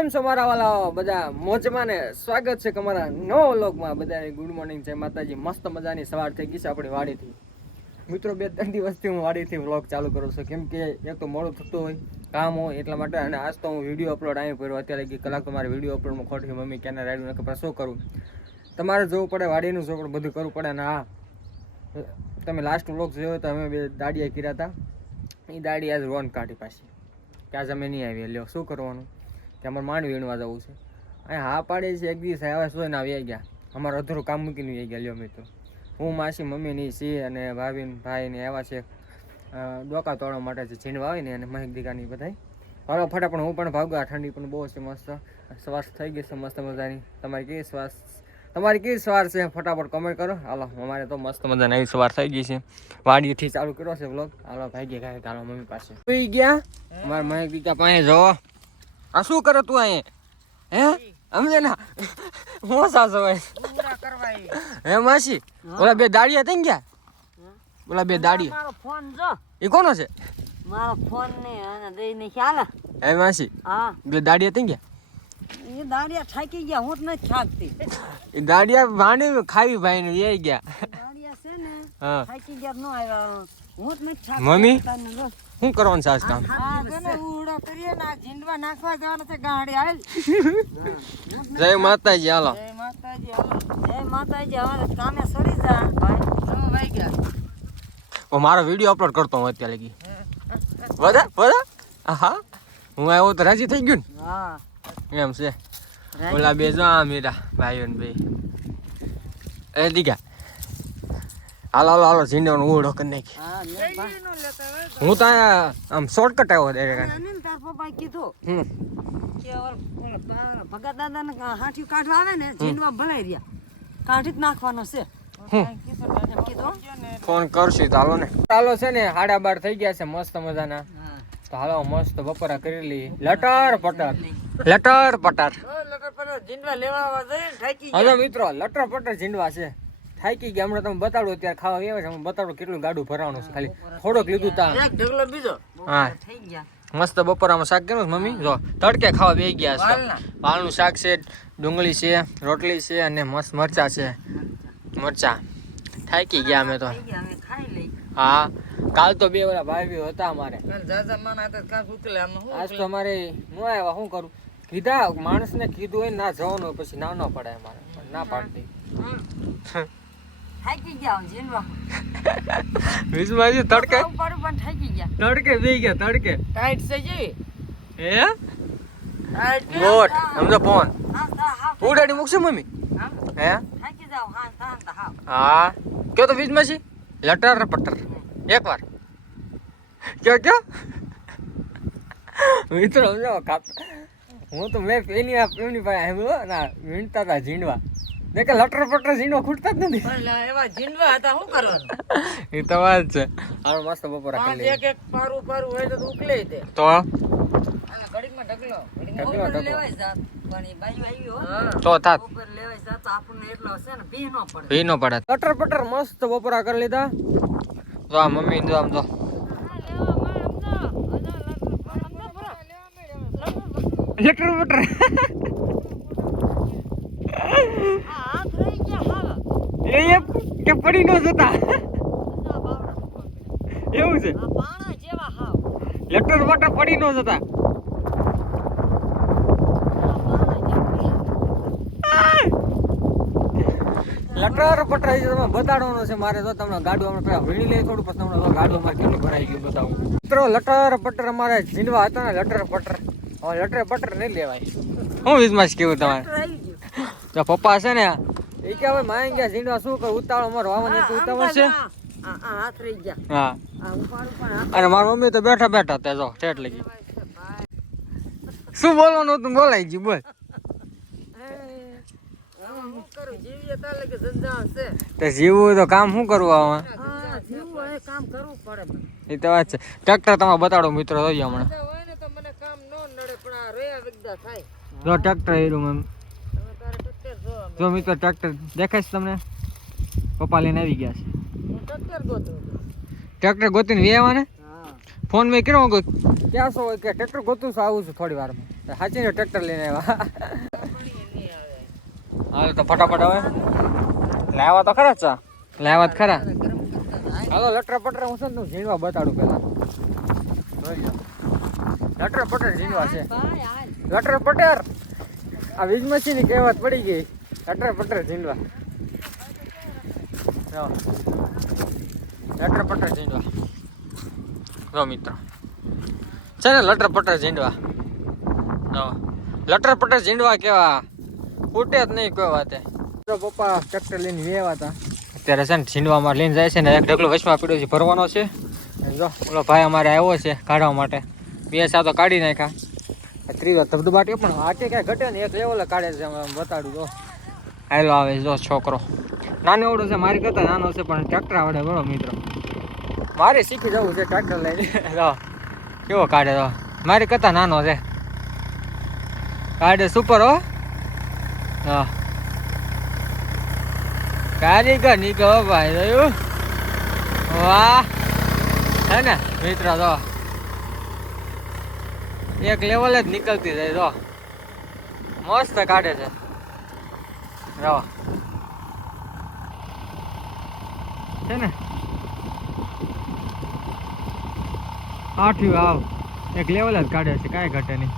મારા વાલા બધા મોજમાં ને સ્વાગત છે તમારા નવો વ્લોગમાં. બધાને ગુડ મોર્નિંગ જય માતાજી. મસ્ત મજાની સવાર થઈ ગઈ છે આપણી વાડીથી. મિત્રો, બે ત્રણ દિવસથી હું વાડીથી વ્લોગ ચાલુ કરું છું. કેમ કે એક તો મોડું થતું હોય, કામ હોય એટલા માટે. અને આજ તો હું વીડિયો અપલોડ અહીં કર્યો અત્યારે એક કલાક તો મારે વીડિયો અપલોડમાં ખોટી મમ્મી ક્યાં રાડ્યું નકર શું કરું? તમારે જોવું પડે, વાડીનું જવું પડે, બધું કરવું પડે. અને હા, તમે લાસ્ટ વ્લોગ જોયો તો અમે બે દાડિયા કર્યા હતા. એ દાડી આજ રોન કાઢી પાછી. કે આજ અમે નહીં આવીએ. લ્યો, શું કરવાનું? કે અમારે માંડ વીણવા જવું છે. અહીં હા પાડે છે એક દિવસ આવ્યા સુધી આવી ગયા. અમારે અધૂરું કામ મૂકીને આવી ગયા લ્યો મિત્રો. હું માસી મમ્મીની છીએ અને ભાભી ભાઈ ને આવ્યા છે. ડોકા તોડવા માટે છે છીણવા આવે ને અને મહેક દીકાની બધાય. હવે ફટાફટ હું પણ ભાગવા ઠંડી પણ બહુ છે મસ્ત. શ્વાસ થઈ ગઈ છે મસ્ત મજાની. તમારી કેવી શ્વાસ? તમારી કેવી સવાર છે? ફટાફટ કમેન્ટ કરો. હાલો અમારે તો મસ્ત મજાની આવી સવાર થઈ ગઈ છે. વાડીથી ચાલુ કર્યો છે બ્લોગ હાલો ભાઈ ગયા હાલો મમ્મી પાસે. ગયા? અમારા મહેક દીકા પાસે જો આ શું કરે તું અહીંયા હે? સમજે ના? હું સાસો હે માસી? ઓલા બે દાડિયા થઈ ગયા? ઓલા બે દાડિયા. મારો ફોન જો. એ કોનો છે? મારો ફોન ને અને દઈને ખ્યાલ હે માસી? હા. બે દાડિયા થઈ ગયા? એ દાડિયા થાકી ગયા હું જ નથી થાકતી. એ દાડિયા વાણી ખાવી ભાઈ ને એ ગયા. દાડિયા છે ને હા. થાકી ગયા ન આવ્યા. હું જ નથી થાકતી. મમ્મી? તને જો. શું કરવાનું સાસ કામ? હા જો ને ઉડા કરીએ ને આ ઝીંડવા નાખવા જવાના છે ગાડી હાલ. જય માતાજી હાલો. જય માતાજી હાલો. જય માતાજી હવે કામે સરી જા. ભાઈ ભાઈ ગયા. હું મારો વીડિયો અપલોડ કરતો હું અત્યારે લગી બધા બધા? હા હું આવ્યો તો રાજી થઈ ગયું હા. ને એમ છે. ઓલા બે જો આ મીરા ભાઈઓ ને બે. એ દીકા હાલો હાલો હાલો ઝીંડવાનો ઉડો કરી નાખી હા તો આમ શોર્ટકટ આવ્યો પપ્પાએ કીધું ભગત દાદા દાદાને હાથી કાઢવા આવે ને ઝીંડવા ભલાઈ રહ્યા. કાઢી જ નાખવાનો છે. ફોન કરશું ચાલો ને. ચાલો છે ને સાડા બાર થઈ ગયા છે મસ્ત મજાના. તો હાલો મસ્ત બપોરા કરી લઈ લટર પટર. લટર પટર. ઝીંડવા લેવા આવવા જઈએ ને હવે મિત્રો લટર પટર ઝીંડવા છે. થાકી ગયા હમણાં તમે બતાડો અત્યારે ખાવા આવે છે બતાડો કેટલું ગાડું ભરવાનું છે. ખાલી થોડોક લીધું તા. એક ઢગલો બીજો. હા. થઈ ગયા મસ્ત બપોરામાં શાક કેનું મમ્મી? જો તડકે ખાવા બે ગયા છે. વાલના. શાક છે ડુંગળી છે રોટલી છે અને મસ્ત મરચા છે. મરચા. થાકી ગયા અમે તો? હા કાલ તો બે વાળા ભાઈ હતા અમારે. આજ તો અમારે હું આવ્યા શું કરું? કીધા માણસને કીધું હોય ના જવાનું હોય પછી ના ન પડે અમારે. ના પાડતી. થાકી ગયા હું જીનવા વિજમાજી તડકે? ઉપર પણ થાકી ગયા. તડકે બે ગયા તડકે. ટાઈટ છે જી. હે? ટાઈટ ગોટ સમજો ફોન. ઉડાડી મૂકશે મમ્મી? હા. થાકી જાવ હા હા હા હા. કયો તો વિસ્માજી? લટર પટર. એકવાર. કયો કયો? મિત્રો સમજો કાપ હું તો મેં પેલી આ પેલી પાસે ના વીણતા હતા ઝીંડવા કે લટર પટર ઝીણો ખૂટતા જ નથી. એવા ઝીણવા હતા શું કરવાનું? એ તો વાત છે. હાલો મસ્ત બપોરા કરી એક એક પારું પારું હોય તો ઉકલે દે તો? ઘડીકમાં ઢગલો. ઢગલો, લેવાય જાત પણ એ બાજુ તો થાત. ઉપર લેવાય જાત તો આપણને એટલો છે ને ભી પડે. ભી નો પડે. લટર પટર મસ્ત બપોરા કરી લીધા. તો આ મમ્મી જો આમ જો. લટર પટર. એ કે પડી ન જતા. એવું છે? લટર પટર પડી ન જતા. લટર પટરાઈ તમે બતાડવાનો છે મારે તો તમને ગાડું આપણે પેલા વીણી લઈ થોડું પછી તમને ગાડું અમારે કેટલું ભરાઈ ગયું બતાવું. મિત્રો લટર પટર અમારે ઝીંડવા હતા ને લટર પટર. હવે લટર પટર નહીં લેવાય. શું વિશ્વાસ કેવું તમારે? તો પપ્પા છે ને એ કે હવે માય ગયા ઝીંડવા શું કરું? ઉતાવળ અમારે વાવાની તો ઉતાવળ છે? હાથ રહી ગયા. હા. અને મારા મમ્મી તો બેઠા બેઠા તે જો ઠેઠ લગી શું બોલવાનું હતું? બોલાઈ ગયું બોલ. જીવવું તો કામ શું કરવું આમાં? એ તો વાત છે. ટ્રેક્ટર તમે બતાડો મિત્રો જોઈએ હમણાં. ટ્રેક્ટર એરું જો મિત્રો ટ્રેક્ટર દેખાય છે તમને? પપ્પા લઈને આવી ગયા છે. હું ટ્રેક્ટર ગોતું ટ્રેક્ટર ગોતીને વે આવવાને હા. ફોન મેં કર્યો ગો ક્યાં છો કે ટ્રેક્ટર ગોતું છું આવું છું થોડી વારમાં. સાચીને ટ્રેક્ટર લઈને આવ્યા. હાલ તો ફટાફટ હવે. લાવ્યા તો ખરા ચા. લાવ્યા તો ખરા. હાલો લટર પટર હું છે ને ઝીણવા બતાડું પેલા લટર પટર ઝીણવા છે. લટર પટર આ વીજ મશીનની કહેવત પડી ગઈ. લટર પટર ઝીંડવા. જો. લટર પટર ઝીંડવા. જો મિત્રો. છે ને લટર પટર ઝીંડવા. જો. લટર પટર ઝીંડવા કેવા ફૂટે જ નહીં કોઈ વાતે. પપ્પા ટ્રેક્ટર લઈને વેવા હતા અત્યારે છે ને ઝીંડવામાં લઈને જાય છે ને એક ઢગલો વચમાં પીડ્યો છે, ભરવાનો છે. જો, ઓલો ભાઈ અમારે આવ્યો છે કાઢવા માટે. બે સા તો કાઢી નાખ્યા. ત્રીજો ધબધબાટી પણ આ કે ક્યાંય ઘટે ને એક લેવલે કાઢે છે બતાડું તો. આયલો આવે જો છોકરો. નાનો એવડો છે, મારી કરતા નાનો છે, પણ ટ્રેક્ટર આવડે બરો મિત્રો. મારે શીખી જવું છે ટ્રેક્ટર લઈને. જો, કેવો કાઢે તો મારી કરતા નાનો છે. કાઢે સુપર હો. હા કારીગર નીકળો ભાઈ રહ્યું વાહ. હે ને, મિત્ર તો એક લેવલે જ નીકળતી જાય તો મસ્ત કાઢે છે. જો છે ને? આઠ્યું આવ એક લેવલ જ કાઢે છે, કાંઈ ઘટે નહીં.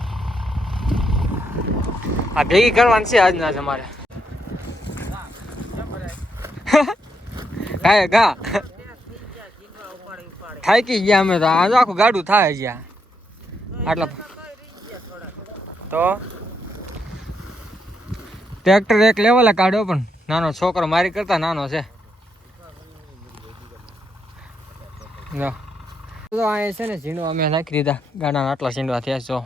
આ ભેગી કરવાની છે આજના જ અમારે. કાંઈ ગા. થાકી ગયા અમે તો. આ આખું ગાડું થાય ગયા. આટલા તો ટ્રેક્ટર એક લેવલે કાઢ્યો પણ નાનો છોકરો મારી કરતા નાનો છે. જો. અહીંયા છે ને ઝીંડો અમે નાખી દીધા. ગાડાના આટલા ઝીંડવા થયા જો,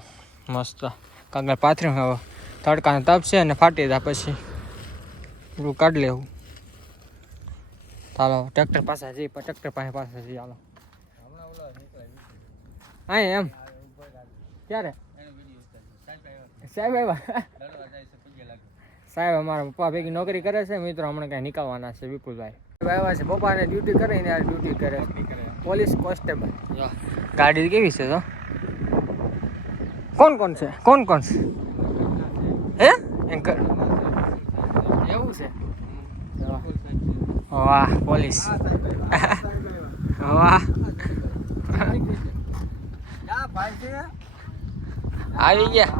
મસ્ત. કાંગર પાથરી હવે. તડકાને તપશે અને ફાટી દીધા પછી. પૂરું કાઢી લેવું. ચાલો, ટ્રેક્ટર પાસે જઈ ટ્રેક્ટર પાસે પાસે જઈ ચાલો હા એમ. ક્યારે? સાહેબ આવ્યા. સાહેબ અમારા પપ્પા ભેગી નોકરી કરે છે. મિત્રો હમણાં કાંઈ નીકળવાના છે વિપુલભાઈ. આવ્યા છે. પપ્પાને ડ્યુટી કરીને યાર ડ્યુટી કરે પોલીસ કોન્સ્ટેબલ ગાડી કેવી છે તો? કોણ કોણ છે? કોણ કોણ છે? હે? એન્કર એવું છે. વાહ પોલીસ. વાહ. આવી ગયા.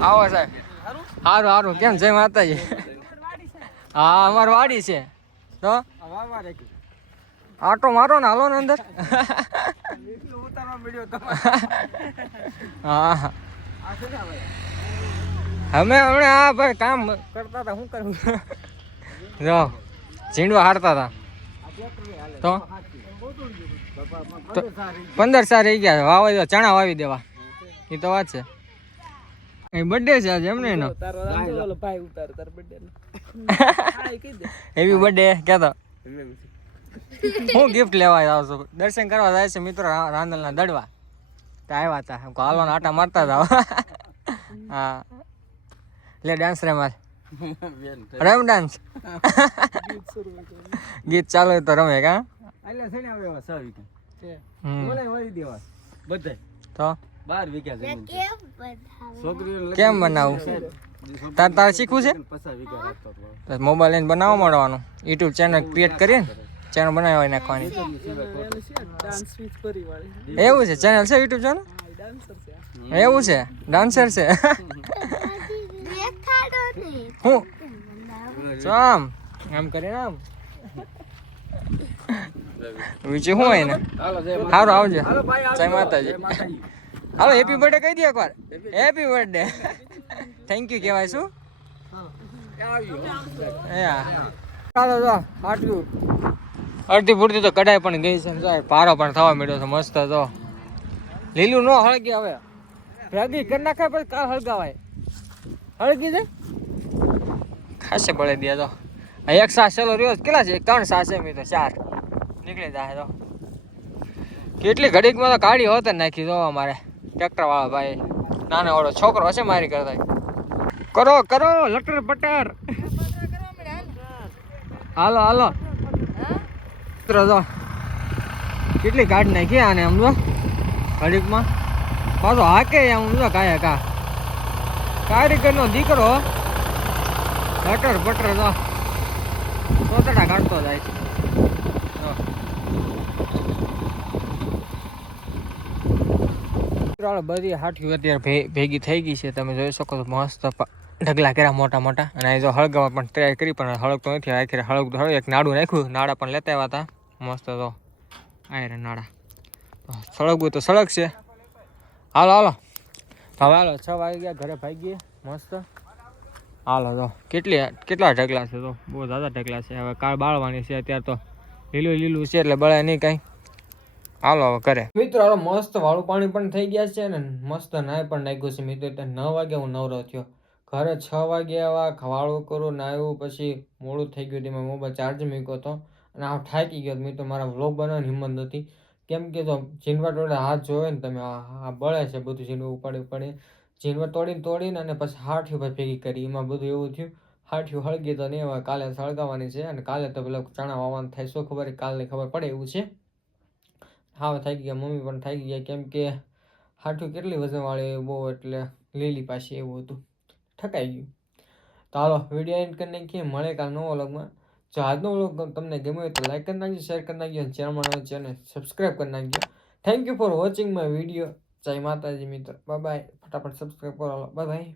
આવો સાહેબ. સારું સારું કેમ જય માતાજી? હા, અમાર વાડી છે. તો? આટો મારો ને હાલો ને અંદર. હા અમે હમણાં આ ભાઈ કામ કરતા હતા. શું કરવું જો, ઝીંડવા હારતા હતા. તો? પંદર સાર રહી ગયા. વાવી દો ચણા વાવી દેવા. એ તો વાત છે. એ બર્થડે છે આજે એમને એનો. તારો હેપી બર્થડે કહેતો હું ગિફ્ટ લેવા જાવ છું. દર્શન કરવા જાય છે મિત્રો રાંદલના દડવા. તો આવ્યા હતા હાલવાના આટા મારતા હતા હા. લે ડાન્સ રે માર. રમ ડાન્સ ગીત ચાલુ તો રમે કા હમ. તો? બાર વીઘા જમીન છે. છોકરીઓને કેમ બનાવું? તાર તારે શીખવું છે? પચાસ વીઘા રાખતો તો મોબાઈલ લઈને બનાવવા માંડવાનું યુટ્યુબ ચેનલ ક્રિએટ કરીએ ને ચેનલ બનાવી નાખવાની. એવું છે ચેનલ છે યુટ્યુબ ચેનલ એવું છે ડાન્સર છે. હું? આમ? આમ કરીને આમ? બીજું શું હોય ને? સારું આવજો. જય માતાજી. હાલો હેપી બર્થડે કહી દે એકવાર. હેપી બર્થડે થેન્ક યુ કહેવાય શું? અડધી પૂરતી તો કઢાઈ પણ ગઈ છે ને પારો પણ થવા મળ્યો છે, મસ્ત તો લીલું નો હળગી હવે. ભેગી કરી નાખાય પછી કાલ હળગાવાય. હળગી છે ખાસે પડે દે તો એક સાસ ચલો રહ્યો કેટલા છે? ત્રણ સાસે મેં તો ચાર. નીકળી જાય તો કેટલી ઘડીકમાં તો કાઢી હોત નાખી દો અમારે. ટ્રેક્ટર વાળા ભાઈ, નાનો વાળો છોકરો હશે મારી કરતા. કરો કરો, લટર પટર હાલો હાલો. મિત્રો, જો. કેટલી કાઢ નાખી આને જો. હડીકમાં પાછો હાકે આમ, જો કાય કા કારીગરનો દીકરો લટર બટર તો સોતડા કાઢતો જાય છે. આપણે બધી હાઠીઓ અત્યારે ભેગી થઈ ગઈ છે. તમે જોઈ શકો છો, મસ્ત ઢગલા કર્યા મોટા મોટા. અને જો હળગામાં પણ ટ્રાય કરી, પણ હળગતો નથી. આખરે હળગતો હળગ એક નાડું નાખ્યું, નાડા પણ લેતા આવ્યા હતા. મસ્ત તો. આયરે નાડા. તો સળગવું તો સળગ છે હાલો હાલો. તો હવે હાલો, છ વાગી ગયા, ઘરે ભાઈ ભાગીએ મસ્ત. હાલો, તો કેટલી, કેટલા ઢગલા છે તો? બહુ જ્યાદા ઢગલા છે. હવે કાળ બાળવાની છે અત્યારે તો લીલું લીલું છે એટલે બળે નહીં કાંઈ. હાલો, હવે કરે. મિત્રો, હાલો, મસ્ત વાળું પાણી પણ થઈ ગયા છે ને મસ્ત નાય પણ નાખ્યું છે. મિત્રો, એટલે નવ વાગે હું નવરો થયો. ઘરે છ વાગે આવા વાળું કરું, નાયું, પછી મોડું થઈ ગયું તેમાં મોબાઈલ ચાર્જ મૂક્યો હતો અને આ થાકી ગયો મિત્રો, મારા વ્લોગ બનાવવાની હિંમત નથી. કેમ કે તો ઝીણવા ટોળે હાથ જોવે ને તમે, આ બળે છે બધું ઝીણવું ઉપાડી ઉપાડી ઝીણવા તોડીને તોડીને અને પછી હાઠ્યું ભાઈ ભેગી કરી. એમાં બધું એવું થયું હાઠ્યું હળગી તો નહીં, હવે કાલે સળગાવવાની છે અને કાલે તો પેલા ચણા વાવવાનું થાય શું ખબર, કાલની ખબર પડે એવું છે? હા થાકી ગયા, મમ્મી પણ થાકી ગયા, કેમ કે હાઠું કેટલી વજનવાળી બહુ, એટલે લીલી પાછી એવું હતું. ઠકાઈ ગયું. તો હાલો વીડિયો એન્ડ કરી નાખીએ મળે કાલ નવો વ્લોગમાં. જો આજનો વ્લોગ તમને ગમ્યો હોય તો લાઈક કરી નાખજો શેર કરી નાખજો, અને ચેનલ ચેનલ સબસ્ક્રાઈબ કરી નાખજો. Thank you for watching my video જય માતાજી મિત્ર. બાય ફટાફટ સબસ્ક્રાઈબ કરો. Bye bye